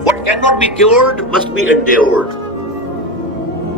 What cannot be cured must be endured।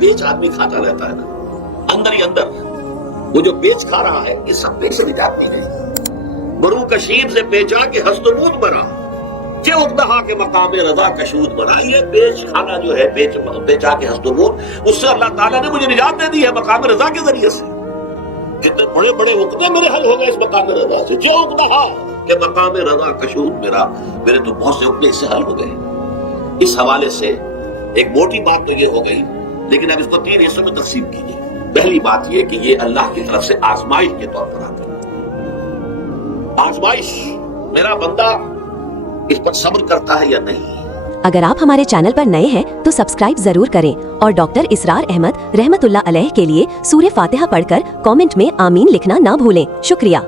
پیچ آدمی کھاتا رہتا ہے نا اندر ہی اندر، وہ جو پیچ کھا رہا ہے یہ سب پیچ سے نجات نہیں ہے۔ برو کشید سے پیچا کے ہستمود بنا، کہ اقدہا کے مقام رضا کشود بنا۔ یہ پیچ کھانا جو ہے پیچا کے ہستمود، اس سے اللہ تعالیٰ نے مجھے نجات دے دی ہے مقام رضا کے ذریعے سے۔ کتنے بڑے بڑے عقدے میرے حل ہو گئے اس مقام رضا سے، جو اقدہا کے مقام رضا کشود میرے تو بہت سے عقدے اس سے حل ہو گئے۔ اس حوالے سے ایک موٹی بات تو یہ ہو گئی، لیکن اب اس کو 3 حصوں میں تقسیم کیجیے۔ پہلی بات یہ کہ یہ اللہ کی طرف سے آزمائش کے طور پر آتی ہے۔ آزمائش، میرا بندہ اس پر صبر کرتا ہے یا نہیں۔ اگر آپ ہمارے چینل پر نئے ہیں تو سبسکرائب ضرور کریں اور ڈاکٹر اسرار احمد رحمت اللہ علیہ کے لیے سورہ فاتحہ پڑھ کر کامنٹ میں آمین لکھنا نہ بھولیں۔ شکریہ۔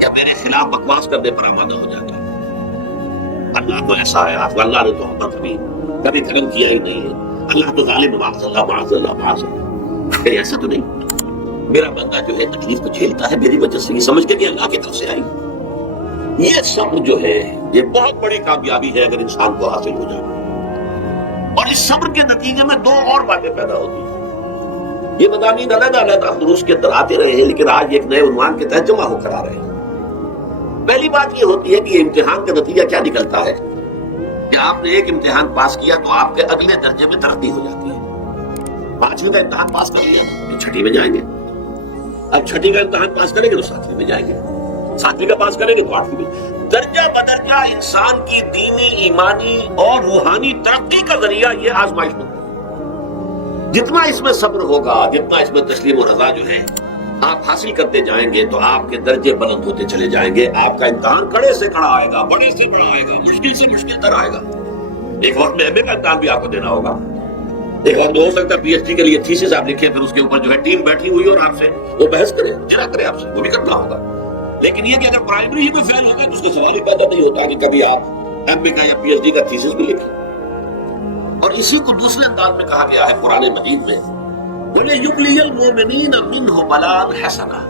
کیا میرے خلاف بکواس کرنے پر آمادہ ہو جاتا ہے؟ اللہ تو ایسا ہے، اللہ نے تو ہمت بھی کبھی کرم کیا ہی نہیں ہے، اللہ تو ظالم، معاذ اللہ معاذ اللہ معاذ اللہ۔ ایسا تو نہیں، میرا بندہ جو ہے تکلیف کو جھیلتا ہے میری وجہ سے، یہ سمجھ کے کہ اللہ کی طرف سے آئی۔ یہ صبر جو ہے یہ بہت بڑی کامیابی ہے اگر انسان کو حاصل ہو جائے، اور اس صبر کے نتیجے میں 2 اور باتیں پیدا ہوتی ہیں۔ یہ مضامین علیحدہ علیحدہ دروس کے اندر آتے رہے ہیں، لیکن آج ایک نئے عنوان کے تحت جمع ہو کر آ رہے ہیں۔ پہلی بات یہ ہوتی ہے کہ یہ امتحان کا نتیجہ کیا نکلتا ہے کہ آپ نے ایک امتحان پاس کیا تو آپ کے اگلے درجے میں ترقی ہو جاتی ہے۔ 5ویں کا امتحان پاس کر لیا تو 6ٹھی میں جائیں گے، اب 6ٹھی کا امتحان پاس کریں گے تو 7ویں میں جائیں گے، 7ویں کا پاس کریں گے تو 8ویں میں۔ درجہ بدرجہ انسان کی دینی، ایمانی اور روحانی ترقی کا ذریعہ یہ آزمائش بنتی ہے۔ جتنا اس میں صبر ہوگا، جتنا اس میں تسلیم و رضا جو ہے آپ حاصل کرتے جائیں گے تو آپ کے درجے بلند ہوتے چلے جائیں گے۔ آپ کا امتحان کڑے سے کڑا آئے گا، بڑے سے بڑا آئے گا، مشکل سے مشکل تر آئے گا۔ ایک وقت میں ایم اے کا امتحان بھی آپ کو دینا ہوگا، ایک وقت ہو سکتا ہے پی ایچ ڈی کے لیے تھیسس آپ لکھیں، پھر اس کے اوپر جو ہے ٹیم بیٹھی ہوئی اور آپ سے وہ بحث کرے، جرا کرے آپ سے، وہ بھی کرنا ہوگا۔ لیکن یہ کہ اگر پرائمری ہی میں فیل ہو گئے تو اس کے سوال ہی پیدا نہیں ہوتا کہ کبھی آپ ایم اے کا یا پی ایچ ڈی کا تھیسس بھی لکھیں۔ اور اسی کو دوسرے انداز میں کہا گیا ہے قرآن مجید میں، وَلِيُبْلِيَ الْمُؤْمِنِينَ مِنْهُ بَلَاءً حَسَنًا۔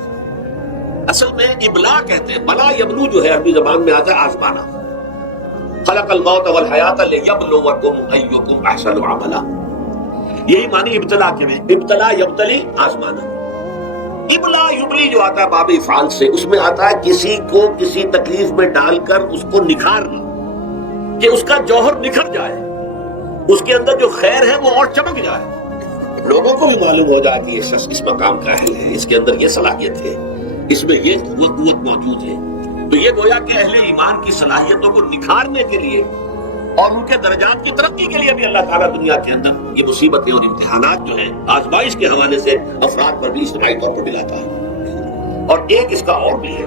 اصل میں ابلا کہتے ہیں، بلا یبلو جو ہے عربی زبان میں آتا ہے آزمانا۔ خلق الموت والحیات لیبلوکم ایکم احسن عملا، یہی معنی ابتلا کے میں، ابتلا یبتلی آزمانا۔ ابلا یبلی جو آتا ہے باب افعال سے، اس میں آتا ہے کسی کو کسی تکلیف میں ڈال کر اس کو نکھارنا، کہ اس کا جوہر نکھر جائے، اس کے اندر جو خیر ہے وہ اور چمک جائے، لوگوں کو بھی معلوم ہو جائے کہ یہ شخص اس مقام کا اہل ہے، اس کے اندر یہ صلاحیت ہے، اس میں یہ قوت موجود ہے۔ تو یہ گویا کہ اہل ایمان کی صلاحیتوں کو نکھارنے کے لیے اور ان کے درجات کی ترقی کے لیے بھی اللہ تعالیٰ دنیا کے اندر یہ مصیبتیں اور امتحانات جو ہیں آزمائش کے حوالے سے افراد پر بھی اجتماعی طور پر بھی لاتا ہے۔ اور ایک اس کا اور بھی ہے،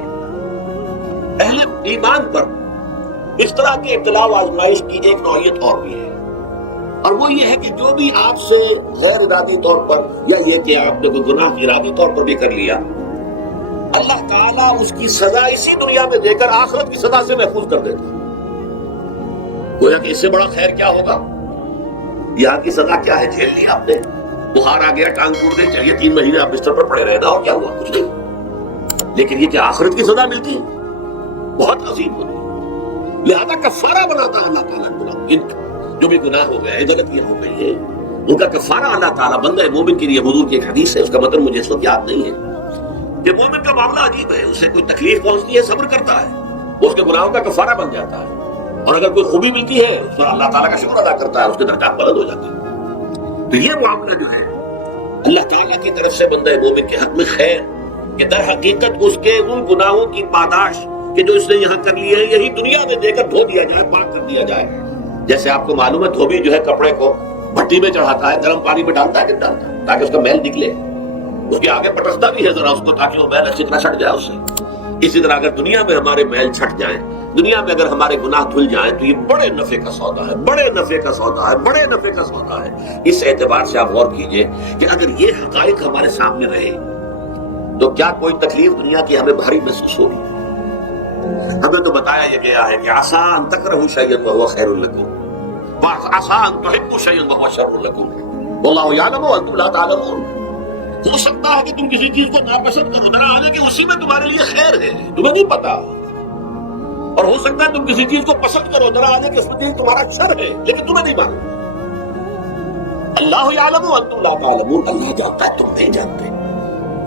اہل ایمان پر اس طرح کے ابتلا و آزمائش کی ایک نوعیت اور بھی ہے، اور وہ یہ ہے کہ جو بھی آپ سے غیر ارادی طور پر یا یہ کہ آپ نے کوئی گناہ ارادی طور پر بھی کر لیا، اللہ تعالیٰ اس کی سزا اسی دنیا میں دے کر آخرت کی سزا سے محفوظ کر دیتا ہے۔ گویا کہ اس سے بڑا خیر کیا ہوگا؟ یہاں کی سزا کیا ہے؟ جھیل لی آپ نے، بخار آ گیا، ٹانگ ٹوٹ گئی، چلیے 3 مہینے آپ بستر پر پڑے رہے نا، اور کیا ہوا؟ کچھ نہیں۔ لیکن یہ کہ آخرت کی سزا ملتی ہے بہت عظیم ہوتی ہے، لہذا کفارہ بناتا ہے اللہ تعالیٰ۔ جو بھی گناہ ہو گئے، غلطیاں ہو گئی ہیں، ان کا کفارہ اللہ تعالیٰ بندہ مومن کے لیے، حضور کی ایک حدیث ہے، اس کا مطلب مجھے اس وقت یاد نہیں ہے، کہ مومن کا معاملہ عجیب ہے، اسے کوئی تکلیف پہنچتی ہے صبر کرتا ہے، وہ اس کے گناہوں کا کفارہ بن جاتا ہے، اور اگر کوئی خوبی ملتی ہے تو اللہ تعالیٰ کا شکر ادا کرتا ہے، اس کے درجات بلند ہو جاتے ہیں۔ تو یہ معاملہ جو ہے اللہ تعالیٰ کی طرف سے بندہ مومن کے حق میں خیر، کہ در حقیقت اس کے ان گناہوں کی پاداش کہ جو اس نے یہاں کر لیے ہیں، یہی دنیا میں دے کر دھو دیا جائے، پاک کر دیا جائے۔ جیسے آپ کو معلوم ہے دھوبی جو ہے کپڑے کو بھٹی میں چڑھاتا ہے، گرم پانی میں ڈالتا ہے کہ ڈالتا ہے تاکہ اس کا میل نکلے، اس کے آگے پٹکتا بھی ہے ذرا اس کو تاکہ وہ میل اچھی طرح چھٹ جائے اس سے۔ اسی طرح اگر دنیا میں ہمارے محل چھٹ جائیں، دنیا میں اگر ہمارے گناہ دھل جائیں تو یہ بڑے نفع کا سودا ہے، بڑے نفع کا سودا ہے، بڑے نفع کا سودا ہے۔ اس اعتبار سے آپ غور کیجئے کہ اگر یہ حقائق ہمارے سامنے رہے تو کیا کوئی تکلیف دنیا کی ہمیں بھاری محسوس ہوگی؟ ہمیں تو بتایا یہ گیا ہے کہ عسیٰ ان تکرہوا شیئا وہو خیر لکم وعسیٰ ان تحبوا شیئا وہو شر لکم واللہ یعلم وانتم لا تعلمون۔ ہو سکتا ہے کہ تم کسی چیز کو ناپسند کرو، ذرا آنے کہ اسی میں تمہارے لیے خیر ہے، تمہیں نہیں پتا، اور ہو سکتا ہے تم کسی چیز کو پسند کرو، ذرا آنے کہ اس میں تمہارا شر ہے، لیکن تمہیں نہیں معلوم۔ اللہ یعلم وانتم لا تعلمون، اللہ جانتا ہے تم نہیں جانتے۔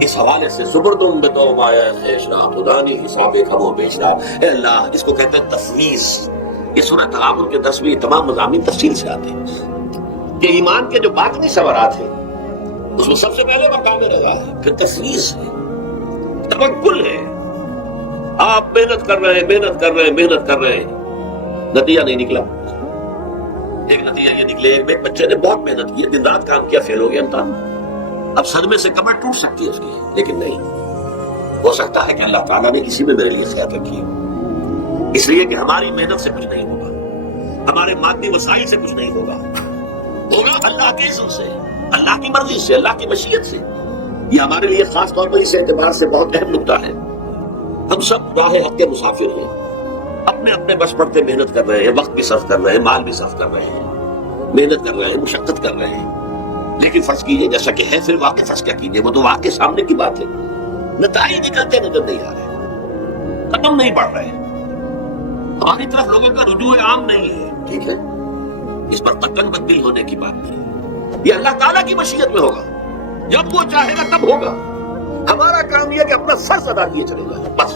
اس حوالے سے زبردم بدو مایا خیشنا خدانی حساب کم و بیشنا، اے اللہ اس کو کہتے ہیں تفویض۔ یہ سورہ تغابن کے 10ویں تمام مضامین تفصیل سے آتے ہیں کہ ایمان کے جو باطنی ثمرات ہیں اس میں سب سے پہلے مقام رضا ہے، پھر تفویض ہے، توکل ہے۔ آپ محنت کر رہے ہیں محنت کر رہے ہیں محنت کر رہے ہیں، نتیجہ نہیں نکلا۔ ایک نتیجہ یہ نکلے ایک بچے نے بہت محنت کی، دن رات کام کیا، فیل ہو گیا امتحان، اب صدمے سے کمر ٹوٹ سکتی ہے اس کی، لیکن نہیں، ہو سکتا ہے کہ اللہ تعالیٰ نے کسی میں میرے لیے خیر رکھی ہے، اس لیے کہ ہماری محنت سے کچھ نہیں ہوگا، ہمارے مادی وسائل سے کچھ نہیں ہوگا، ہوگا اللہ کے اذن سے، اللہ کی مرضی سے، اللہ کی مشیت سے۔ یہ ہمارے لیے خاص طور پر اس اعتبار سے بہت اہم نکتہ ہے، ہم سب راہ حق کے مسافر ہیں، اپنے اپنے بس پڑتے محنت کر رہے ہیں، وقت بھی صرف کر رہے ہیں، مال بھی صرف کر رہے ہیں، محنت کر رہے ہیں، مشقت کر رہے ہیں، لیکن فرض کیجئے جیسا کہ ہے پھر واقع فرض کیا کیجئے، وہ تو واقع سامنے کی بات ہے، نتائج نکلتے نظر نہیں آ رہے، قدم نہیں بڑھ رہے، ہماری طرف لوگوں کا رجوع عام نہیں ہے، ٹھیک ہے، اس پر تکن بدل ہونے کی بات نہیں، یہ اللہ تعالیٰ کی مشیت میں ہوگا، جب وہ چاہے گا تب ہوگا، ہمارا کام یہ کہ اپنا فرض ادا کیے چلے گا بس،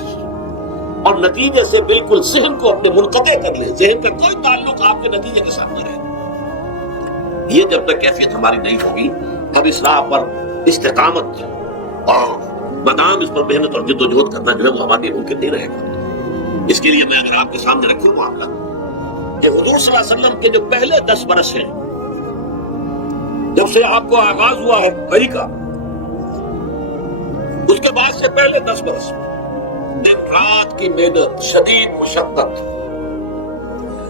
اور نتیجے سے بالکل ذہن کو اپنے منقطع کر لیں، ذہن کا کوئی تعلق آپ کے نتیجے کے ساتھ نہ رہے۔ یہ جب تک کیفیت ہماری نہیں ہوگی، اب اصلاح پر استقامت اور مدام اس پر محنت اور جد و جہد کرنا جو ہے وہ ہمارے ممکن نہیں رہے گا۔ اس کے لیے میں اگر آپ کے سامنے رکھوں معاملہ کہ حضور صلی اللہ علیہ وسلم کے جو پہلے 10 برس ہیں، جب سے آپ کو آغاز ہوا ہے وحی کا، اس کے بعد سے پہلے 10 برس دن رات کی محنت، شدید مشقت،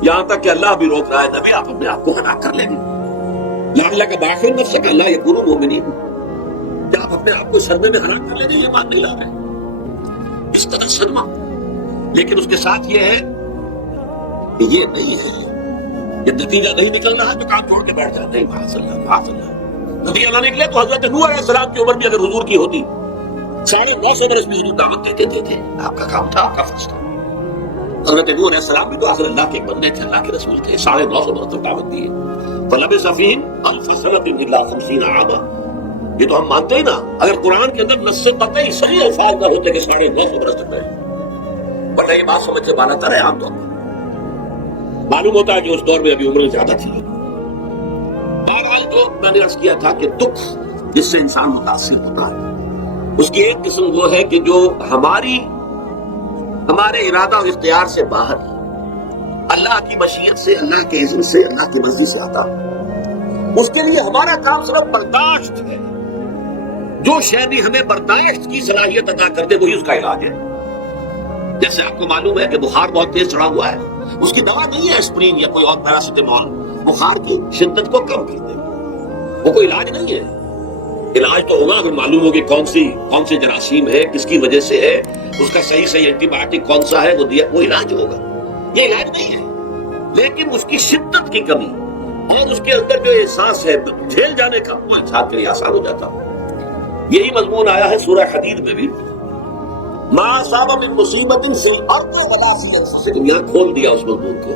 یہاں تک کہ اللہ بھی روک رہا ہے نبی آپ اپنے آپ کو ہلاک کر لیں گے، اللہ کا داخل نفس کا اللہ یکون مومنین، کہ آپ اپنے آپ کو صدمے میں ہلاک کر لیں گے، یہ بات نہیں لا رہے، اس قدر صدمہ، لیکن اس کے ساتھ یہ ہے کہ یہ نہیں ہے، یہ نتیجہ نہیں نکلنا ہے تو کام چھوڑ کے بیٹھ جاتے، نہیں معاذ اللہ معاذ اللہ، نتیجہ نہ نکلے تو حضرت نوح علیہ السلام کی عمر بھی اگر حضور کی ہوتی 950 برس میں حضور دعوت دیتے تھے، آپ کا کام تھا، آپ کا فرض تھا۔ حضرت نوح علیہ السلام بھی تو آخر اللہ کے بندے تھے، اللہ کے رسول تھے، 950 برس تک دعوت دی ہے، فَلَبِثَ فِيهِمْ أَلْفَ سَنَةٍ إِلَّا 50 عَامًا، یہ تو ہم مانتے ہی نا، اگر قرآن کے اندر نص قطعی صحیح الفاظ نہ ہوتے کہ 950 برس تک رہے، ورنہ یہ بات سمجھ سے بالا تر ہے عام طور پر، معلوم ہوتا ہے کہ اس دور میں ابھی عمریں زیادہ تھی۔ بہرحال جو میں نے عرض کیا تھا کہ دکھ جس سے انسان متاثر ہوتا ہے، اس کی ایک قسم وہ ہے کہ جو ہمارے ارادہ اور اختیار سے باہر ہے، اللہ کی مشیت سے، اللہ کے اذن سے، اللہ کی مرضی سے آتا، اس کے لیے ہمارا کام صرف برداشت ہے، جو شے بھی ہمیں برداشت کی صلاحیت ادا کر دے وہی اس کا علاج ہے۔ جیسے آپ کو معلوم ہے کہ بخار بہت تیز چڑھا ہوا ہے، اس کی دوا نہیں ہے اسپرین یا کوئی اور پیراسیٹامول، بخار کی شدت کو کم کر دے، وہ کوئی علاج نہیں ہے۔ علاج تو ہوگا اگر معلوم ہو کہ کون سے جراثیم ہے، کس کی وجہ سے ہے، اس کا صحیح اینٹی بایوٹک کون سا ہے، وہ دیا، وہ علاج ہوگا، یہ علاج نہیں ہے۔ لیکن اس کی شدت کی کمی اور اس کے اندر جو احساس ہے جھیل جانے کا، وہ انسان کے لیے آسان ہو جاتا۔ یہی مضمون آیا ہے سورہ حدید میں بھی، ما اصاب من مصیبت فی الارض ولا فی انفسکم، یہاں کھول دیا اس مضمون کو۔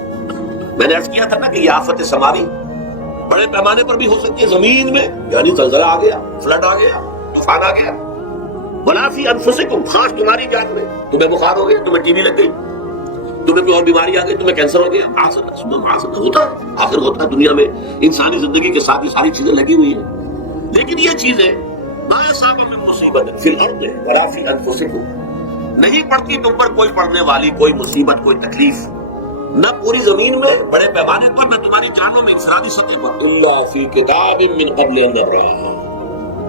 میں نے عرض کیا تھا نا کہ یہ آفت سماوی بڑے پیمانے پر بھی ہو سکتی ہے، زمین میں یعنی زلزلہ آ گیا، فلڈ آ گیا، طوفان آ گیا، ولا فی انفسکم، خاص تمہاری جان میں، تمہیں بخار ہو گیا، تمہیں ٹی بی لگ گئی، تمہیں کوئی اور بیماری آ گئی، تمہیں کینسر ہو گیا، ہوتا ہے، آخر ہوتا ہے، دنیا میں انسانی زندگی کے ساتھ یہ ساری چیزیں لگی ہوئی ہیں۔ لیکن یہ چیزیں ما اصاب من مصیبت فی الارض ولا فی انفسکم، نہیں پڑتی تم پر کوئی پڑنے والی کوئی مصیبت، کوئی تکلیف، نہ پوری زمین میں بڑے پیمانے پر، نہ تمہاری جانوں میں انفرادی سطح پر، اللہ فی کتاب من قبل ان نبرأہا،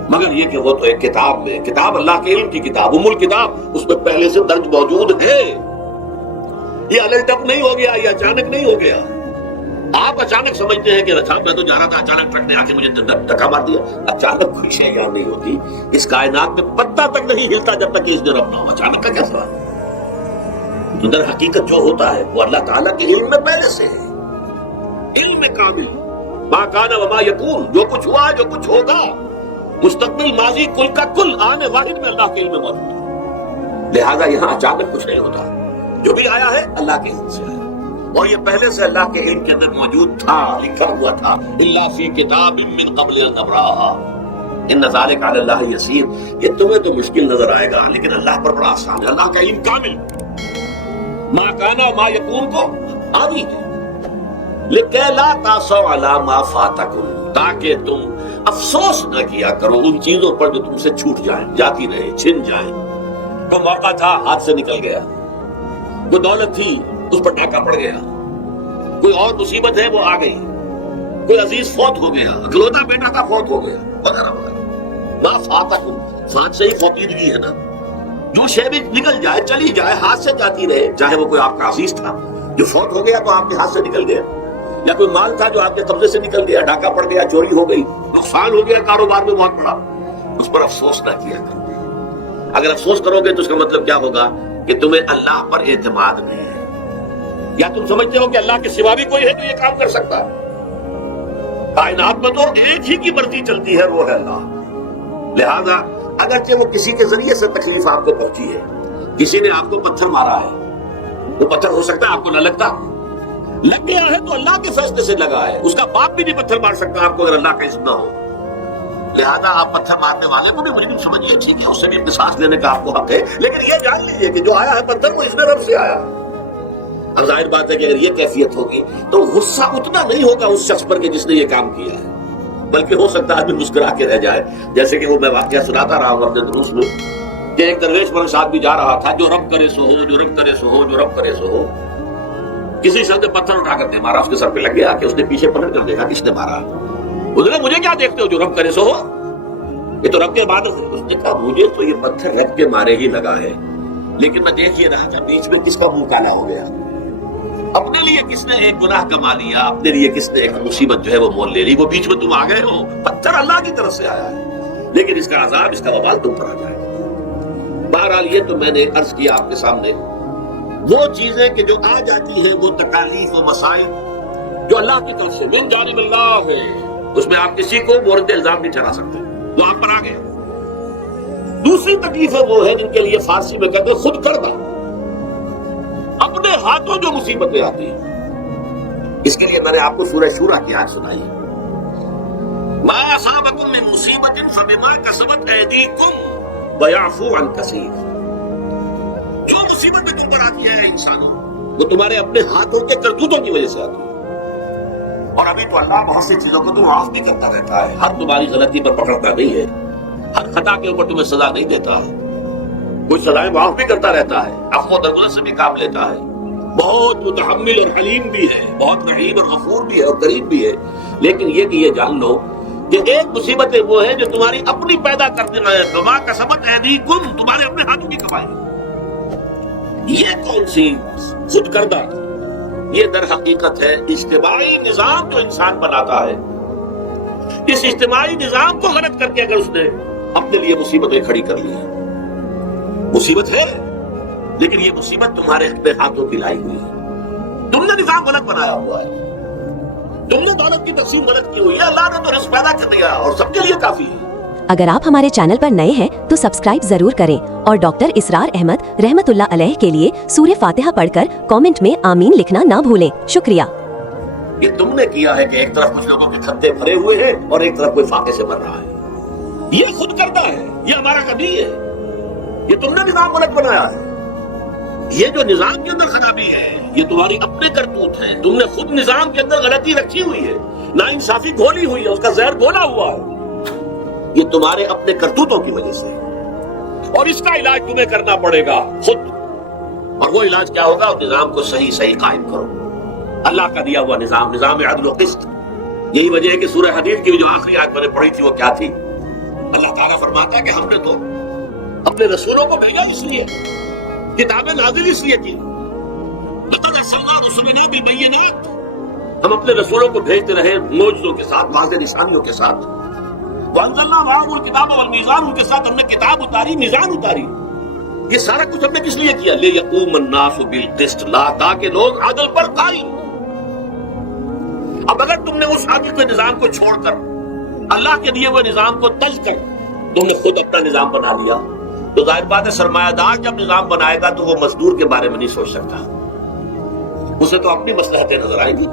مگر یہ کہ وہ تو ایک کتاب میں، کتاب اللہ کے علم کی کتاب، ام الکتاب، اس میں پہلے سے درج موجود ہے۔ یہ الٹپ نہیں ہو گیا، یہ اچانک نہیں ہو گیا۔ آپ اچانک سمجھتے ہیں کہ اچھا میں تو جا رہا تھا، اچانک ٹرک نے آ کے مجھے دھکا مار دیا، اچانک کوئی شے یہاں نہیں ہوتی، اس کائنات میں پتہ تک نہیں ہلتا جب تک کہ اس نے رب نہ ہو، اچانک کا کیا سوال؟ در حقیقت جو ہوتا ہے وہ اللہ تعالیٰ کے علم میں پہلے سے ہے، علم کامل، ما کان وما یکون، جو کچھ ہوا ہے، جو کچھ ہوگا، مستقبل، ماضی، کل کا کل آنے واحد میں اللہ کے علم میں موجود ہے۔ لہذا یہاں اچانک کچھ نہیں ہوتا، جو بھی آیا ہے اللہ کے علم سے آیا۔ اور یہ پہلے سے اللہ کے علم کے اندر موجود تھا، لکھا ہوا تھا، الا فی کتاب من قبل ان نبرأها ان ذلک علی اللہ یسیر۔ یہ تمہیں تو مشکل نظر آئے گا لیکن اللہ پر بڑا آسان ہے، اللہ کا علم کامل، ما کانا و ما یکون کو آگی ہے، لکہ لا تاسوا علی ما فاتکم، تاکہ تم افسوس نہ کیا کرو ان چیزوں پر جو تم سے چھوٹ جائیں، جاتی رہے، چھن جائیں۔ کوئی موقع تھا ہاتھ سے نکل گیا، کوئی دولت تھی اس پر ڈاکہ پڑ گیا، کوئی اور مصیبت ہے وہ آ گئی، کوئی عزیز فوت ہو گیا، اکلوتا بیٹا تھا فوت ہو گیا، وغیرہ وغیرہ۔ ما فاتکم، فات سے ہی فوتیدگی ہے نا، جو شے بھی نکل جائے، چلی جائے، ہاتھ سے جاتی رہے، چاہے وہ کوئی آپ کا عزیز تھا جو فوت ہو گیا تو آپ کے ہاتھ سے نکل گیا، یا کوئی مال تھا جو آپ کے قبضے سے نکل گیا، ڈاکہ پڑ گیا، چوری ہو گئی، نقصان ہو گیا کاروبار میں بہت بڑا، اس پر افسوس نہ کیا کرو۔ اگر افسوس کرو گے تو اس کا مطلب کیا ہوگا کہ تمہیں اللہ پر اعتماد نہیں ہے، یا تم سمجھتے ہو کہ اللہ کے سوا بھی کوئی ہے جو یہ کام کر سکتا ہے۔ کائنات میں تو ایک ہی کی مرضی چلتی ہے، وہ ہے اللہ۔ لہذا اگرچہ وہ کسی کے ذریعے سے تکلیف آپ کو پہنچی ہے، کسی نے آپ کو پتھر مارا ہے، وہ پتھر ہو سکتا ہے آپ کو نہ لگتا، لگ گیا ہے تو اللہ کے فیصلے سے لگا ہے، اس کا باپ بھی نہیں پتھر مار سکتا آپ کو اگر اللہ کا عزم نہ ہو۔ لہذا آپ پتھر مارنے والے کو بھی مجرم سمجھیے، ٹھیک ہے، اس سے بھی قصاص لینے کا آپ کو حق ہے، لیکن یہ جان لیجیے کہ جو آیا ہے پتھر وہ اس میں رب سے آیا ہے۔ اب ظاہر بات ہے کہ اگر یہ کیفیت ہوگی تو غصہ اتنا نہیں ہوگا اس شخص پر کہ جس نے یہ کام کیا ہے، بلکہ ہو سکتا ہے آدمی مسکرا کے رہ جائے، جیسے کہ وہ میں واقعہ سناتا رہا ہوں اپنے دروس میں کہ ایک درویش پر شاد بھی جا رہا تھا، جو رب کرے سو ہو، جو رب کرے سو ہو، جو رب کرے سو ہو۔ کسی شخص نے پتھر اٹھا کر دے مارا، اس کے سر پہ لگ گیا کہ اس نے پیچھے پلٹ کر دیکھا کس نے مارا، اس نے مجھے کیا دیکھتے ہو، جو رب کرے سو ہو، یہ تو رب کے عبادت ہے۔ اس نے کہا مجھے تو یہ پتھر رب کے مارے ہی لگا ہے، لیکن میں دیکھ یہ رہا تھا بیچ میں کس کا منہ کالا ہو گیا، اپنے لیے کس نے ایک گناہ کما لیا، اپنے لیے کس نے ایک مصیبت جو ہے وہ مول لے لی، وہ بیچ میں تم آ گئے ہو، پتھر اللہ کی طرف سے آیا ہے، لیکن اس کا عذاب، اس کا وبال تم پر آ جائے گا۔ بہرحال یہ تو میں نے عرض کیا آپ کے سامنے، وہ چیزیں کہ جو آ جاتی ہیں، وہ تکالیف و مسائل جو اللہ کی طرف سے من جانب اللہ ہے، اس میں آپ کسی کو مورد الزام نہیں ٹھہرا سکتے، وہ آپ پر آ گیا۔ دوسری تکلیفیں وہ ہیں جن کے لیے فارسی میں کہتے ہیں خود کردہ، اپنے ہاتھوں جو مصیبتیں آتی ہیں۔ اس کے لیے میں نے آپ کو سورہ شورى کی آیت سنائی، ما اصابکم من مصیبت فبما کسبت ایدیکم ویعفو عن کثیر، جو مصیبتیں تم پر آتی ہیں انسانوں، وہ تمہارے اپنے ہاتھوں کے کرتوتوں کی وجہ سے آتی ہے، اور ابھی تو اللہ بہت سی چیزوں کو تو معاف بھی کرتا رہتا ہے، ہر تمہاری غلطی پر پکڑتا نہیں ہے، ہر خطا کے اوپر تمہیں سزا نہیں دیتا ہے، کچھ سزائیں معاف بھی کرتا رہتا ہے، عفو و درگزر سے بھی کام لیتا ہے، بہت متحمل اور حلیم بھی ہے، بہت رحیم اور غفور بھی ہے اور کریم بھی ہے۔ لیکن یہ کہ یہ جان لو کہ ایک مصیبتیں وہ ہیں جو تمہاری اپنی پیدا کرتے ہیں، وما کسبت ایدیکم، تمہارے اپنے ہاتھوں کی کمائی۔ یہ کون سی خود کردہ؟ یہ در حقیقت ہے اجتماعی نظام جو انسان بناتا ہے، اس اجتماعی نظام کو غلط کر کے اگر اس نے اپنے لیے مصیبتیں کھڑی کر لی ہیں، مصیبت ہے لیکن یہ مصیبت تمہارے اپنے ہاتھوں کی لائی ہوئی ہے، تم نے نظام غلط بنایا ہوا ہے، تم نے دولت کی تقسیم غلط کی ہوئی ہے، اللہ نے تو رزق پیدا کر دیا اور سب کے لیے کافی ہے۔ اگر آپ ہمارے چینل پر نئے ہیں تو سبسکرائب ضرور کریں اور ڈاکٹر اسرار احمد رحمت اللہ علیہ کے لیے سورہ فاتحہ پڑھ کر کامنٹ میں آمین لکھنا نہ بھولیں۔ شکریہ۔ یہ تم نے کیا ہے کہ ایک طرف کچھ لوگوں کے کھتے بھرے ہوئے ہیں اور ایک طرف کوئی فاقے سے بھر رہا ہے، یہ خود کرتا ہے، یہ ہمارا کبھی ہے، یہ تم نے نظام غلط بنایا ہے، یہ جو نظام کے اندر خرابی ہے یہ تمہاری اپنے کرتوت ہے، تم نے خود نظام کے اندر غلطی رکھی ہوئی ہے، ناانصافی گھولی ہوئی ہے، اس کا زہر گھولا ہوا ہے، یہ تمہارے اپنے کرتوتوں کی وجہ سے، اور اس کا علاج تمہیں کرنا پڑے گا خود، اور وہ علاج کیا ہوگا؟ نظام کو صحیح قائم کرو، اللہ کا دیا ہوا نظام، نظام عدل و قسط۔ یہی وجہ ہے کہ سورہ حدید کی جو آخری آیت میں نے پڑھی تھی وہ کیا تھی؟ اللہ تعالیٰ فرماتا ہے کہ ہم نے تو اپنے رسولوں کو بھیجا اس لیے، کتابیں نازل اس لیے کی، لقد ارسلنا رسلنا بالبینات، ہم اپنے رسولوں کو بھیجتے رہے معجزوں کے ساتھ، واضح نشانیوں کے ساتھ، وانزلنا معهم الکتاب والمیزان، ان کے ساتھ ہم نے کتاب اتاری، میزان اتاری، یہ سارا کچھ ہم نے کس لیے کیا؟ لیقوم الناس بالقسط، تاکہ لوگ عدل پر قائم۔ اب اگر تم نے اس عادل کے نظام کو چھوڑ کر اللہ کے دیے ہوئے نظام کو تلف کر تم نے خود اپنا نظام بنا لیا، تو ظاہر بات ہے سرمایہ دار جب نظام بنائے گا تو وہ مزدور کے بارے میں نہیں سوچ سکتا، اسے تو اپنی مصلحتیں نظر آئیں گی،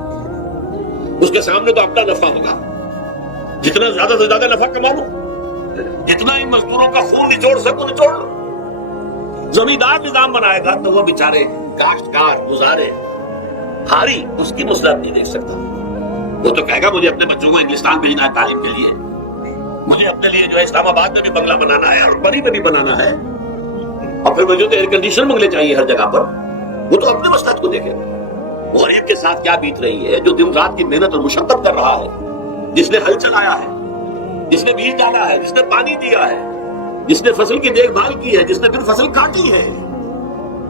اس کے سامنے تو اپنا نفع ہوگا، جتنا زیادہ سے زیادہ نفع کما لوں، جتنا ہی مزدوروں کا خون نچوڑ سکوں نچوڑ لوں۔ زمیندار نظام بنائے گا تو وہ بیچارے کاشتکار گزارے ہاری اس کی مصلحت نہیں دیکھ سکتا۔ وہ تو کہے گا مجھے اپنے بچوں کو انگلستان بھیجنا ہے تعلیم کے لیے، مجھے اپنے لیے جو ہے اسلام آباد میں بھی بنگلہ بنانا ہے اور بری میں بھی بنانا ہے، اور پھر مجھے تو ایئر کنڈیشن بنگلے چاہیے ہر جگہ پر۔ وہ تو اپنے مصلحت کو دیکھے گا۔ غریب کے ساتھ کیا بیت رہی ہے جو دن رات کی محنت اور مشقت کر رہا ہے، جس نے ہل چلایا ہے، جس نے بیج ڈالا ہے، جس نے پانی دیا ہے، جس نے فصل کی دیکھ بھال کی ہے، جس نے پھر فصل کاٹی ہے،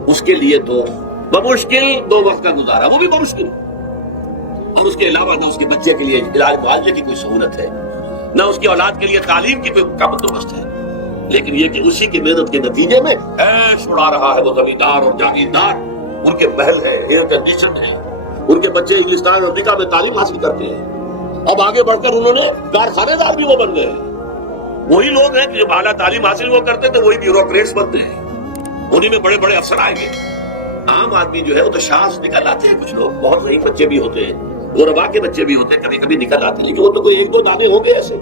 اس کے لیے تو بمشکل 2 وقت کا گزارا، وہ بھی بمشکل، اور اس کے علاوہ نہ اس کے بچے کے لیے علاج معالجے کی کوئی سہولت ہے، نہ اس کی اولاد کے لیے تعلیم کی کوئی کا بندوبست ہے، لیکن یہ کہ اسی کی محنت کے نتیجے میں عیش اڑا رہا ہے وہ زمیندار اور جاگیردار، ان کے محل ہے، ایئر کنڈیشن ہے، ان کے بچے انگلستان امریکہ میں تعلیم حاصل کرتے ہیں، اب آگے بڑھ کر انہوں نے کارخانے دار بھی وہ بن گئے۔ وہی لوگ ہیں کہ جب اعلیٰ تعلیم حاصل وہ کرتے تو وہی بیوروکریٹس بنتے ہیں، انہی میں بڑے بڑے افسر آئیں گے۔ عام آدمی جو ہے وہ تو شاذ نکل آتے ہیں، کچھ لوگ بہت ضعیف بچے بھی ہوتے ہیں، غربا کے بچے بھی ہوتے ہیں، کبھی کبھی نکل آتے ہیں، لیکن وہ تو کوئی 1-2 دانے ہوں گے ایسے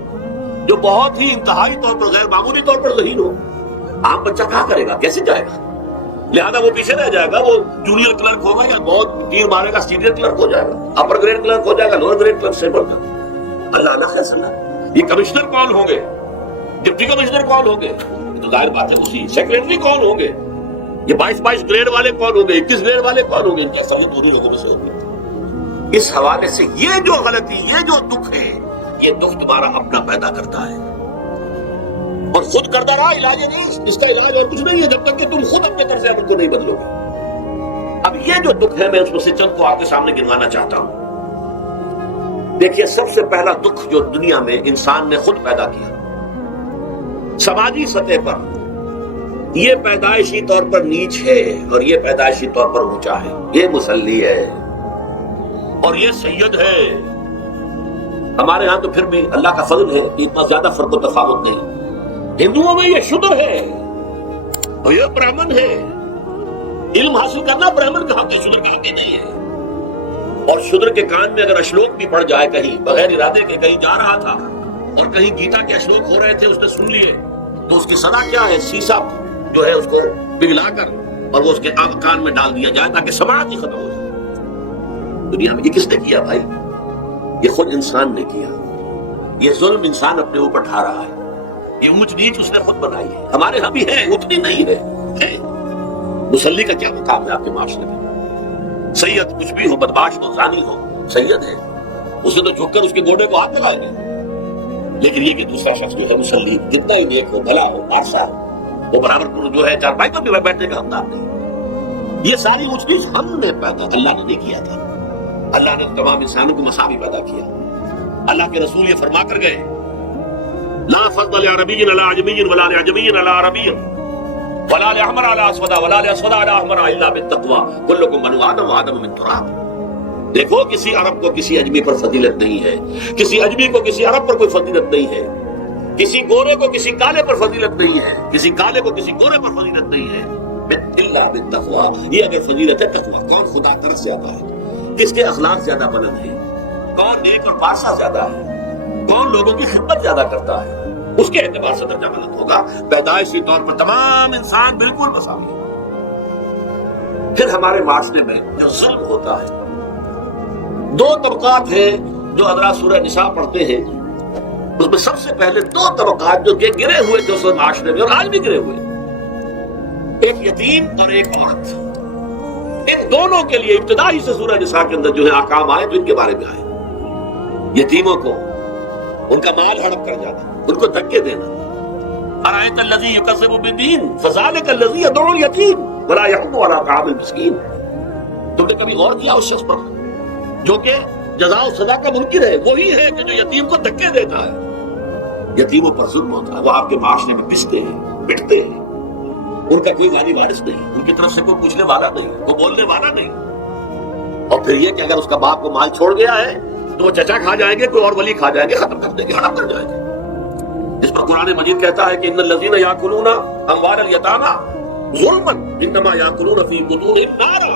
جو بہت ہی انتہائی طور پر غیر معمولی طور پر ذہین ہو۔ عام بچہ کہاں کرے گا، کیسے جائے گا؟ لہذا وہ پیچھے رہ جائے گا، وہ جونیئر کلرک ہوگا یا بہت تیر مارے گا سینئر کلرک ہو جائے گا، اپر گریڈ کلرک ہو جائے گا، لوور گریڈ کلرک سے بڑھ کر اللہ اللہ خیر صلی اللہ۔ یہ کمشنر کون ہوں گے، ڈپٹی کمشنر کون ہوں گے، یہ تو ظاہر بات ہے اسی، سیکریٹری کون ہوں گے، یہ 22 گریڈ والے کون ہوں گے، 21 گریڈ والے کون ہوں گے، ان کی اصلیت دوری لوگوں میں سے ہوگی۔ اس حوالے سے یہ جو غلطی، یہ جو دکھ ہے، یہ دکھ تمہارا اپنا پیدا کرتا ہے، اور خود کردہ رہا علاج نہیں، اس کا علاج اور کچھ نہیں ہے جب تک کہ تم خود اپنے طرز عمل کو نہیں بدلو گے۔ اب یہ جو دکھ ہے میں اس میں سے چند کو آپ کے سامنے گنوانا چاہتا ہوں۔ دیکھیے، سب سے پہلا دکھ جو دنیا میں انسان نے خود پیدا کیا سماجی سطح پر، یہ پیدائشی طور پر نیچ ہے اور یہ پیدائشی طور پر اونچا ہے، یہ مسلی ہے اور یہ سید ہے۔ ہمارے ہاں تو پھر بھی اللہ کا فضل ہے کہ اتنا زیادہ فرق و تفاوت نہیں۔ ہندوؤں میں یہ شودر ہے اور یہ برہمن ہے، علم حاصل کرنا برہمن کہاں کے، شودر کہاں کے نہیں ہے۔ اور شودر کے کان میں اگر اشلوک بھی پڑ جائے کہیں بغیر ارادے کے، کہیں جا رہا تھا اور کہیں گیتا کے اشلوک ہو رہے تھے، اس نے سن لیے، تو اس کی سزا کیا ہے؟ سیسا جو ہے اس کو پگھلا کر اور وہ اس کے کان میں ڈال دیا جائے تاکہ سماعت ہی ختم ہو جائے۔ دنیا میں یہ کس نے کیا بھائی؟ یہ خود انسان نے کیا۔ یہ ظلم انسان اپنے اوپر ڈھا رہا ہے، یہ اونچ نیچ اس نے خود بنائی ہے۔ ہمارے ہاں بھی ہے، اتنی نہیں ہے۔ مسلی کا کیا مقام ہے آپ کے معاشرے میں؟ سید کچھ بھی ہو، بدماش ہو، زانی ہو، سید ہے، اسے تو جھک کر اس کے گوڑے کو ہاتھ لگائیں گے۔ لیکن یہ کہ دوسرا شخص جو ہے مسلی، جتنا ہی نیک ہو، بھلا ہو، پارسا ہو، وہ برابر جو ہے چارپائی پر بھی بیٹھنے کا حقدار نہیں۔ یہ ساری اونچ نیچ ہم نے پیدا، اللہ نے نہیں کیا تھا۔ اللہ نے تمام انسانوں کو مساوی پیدا کیا۔ اللہ کے رسول یہ فرما کر گئے، لا فضل لعربی علی عجمی ولا لعجمی علی عربی ولا لأحمر علی اسود ولا لأسود علی احمر الا بالتقوی کلکم بنو آدم وآدم من تراب۔ دیکھو، کسی عرب کو کسی اجمی پر فضیلت نہیں ہے، کسی اجمی کو کسی عرب پر کوئی فضیلت نہیں ہے، کسی گورے کو کسی کالے پر فضیلت نہیں ہے، کسی کالے کو کسی گورے پر فضیلت نہیں ہے، الا بالتقوی۔ یہ اگر فضیلت ہے تقوی، کون خدا طرف زیادہ ہے، کس کے اخلاق زیادہ بلند ہے، کون نیک اور پارسا زیادہ ہے، کون لوگوں کی خدمت زیادہ کرتا ہے، اس کے اعتبار سے درجہ بلند ہوگا۔ پیدائشی طور پر تمام انسان بالکل مساوی۔ پھر ہمارے معاشرے میں جو ظلم ہوتا ہے، 2 طبقات ہیں جو حضرات سورہ نساء پڑھتے ہیں، اس میں سب سے پہلے 2 طبقات جو کہ گرے ہوئے تھے اس معاشرے میں اور آج بھی گرے ہوئے، ایک یتیم اور ایک عورت۔ ان دونوں کے لیے ابتدائی سے سورہ نساء کے اندر جو ہے احکام آئے تو ان کے بارے میں آئے۔ یتیموں کو ان کا مال ہڑپ کر جانا، ان کو دھکے دینا۔ ارأیت الذی یکذب بالدین فذلک الذی یدعو الیتیم ولا یحض علی طعام المسکین۔ تم نے کبھی غور کیا اس شخص پر جو کہ جزا و سزا کا منکر ہے؟ وہی ہے کہ جو یتیم کو دھکے دیتا ہے۔ یتیموں پر ظلم ہوتا ہے، وہ آپ کے معاشرے میں پستے ہیں، پٹتے ہیں، ان کا کوئی غانی وارث نہیں، ان کی طرف سے کوئی پوچھنے والا نہیں، کوئی بولنے والا نہیں۔ اور پھر یہ کہ اگر اس کا باپ کو مال چھوڑ گیا ہے تو وہ چچا کھا جائیں گے، کوئی اور ولی کھا جائیں گے، ختم کر دیں گے، ہڑپ کر جائیں گے۔ اس پر قرآن مجید کہتا ہے کہ ان الذین یاکلون اموال الیتامی ظلما انما یاکلون فی بطونہم نارا۔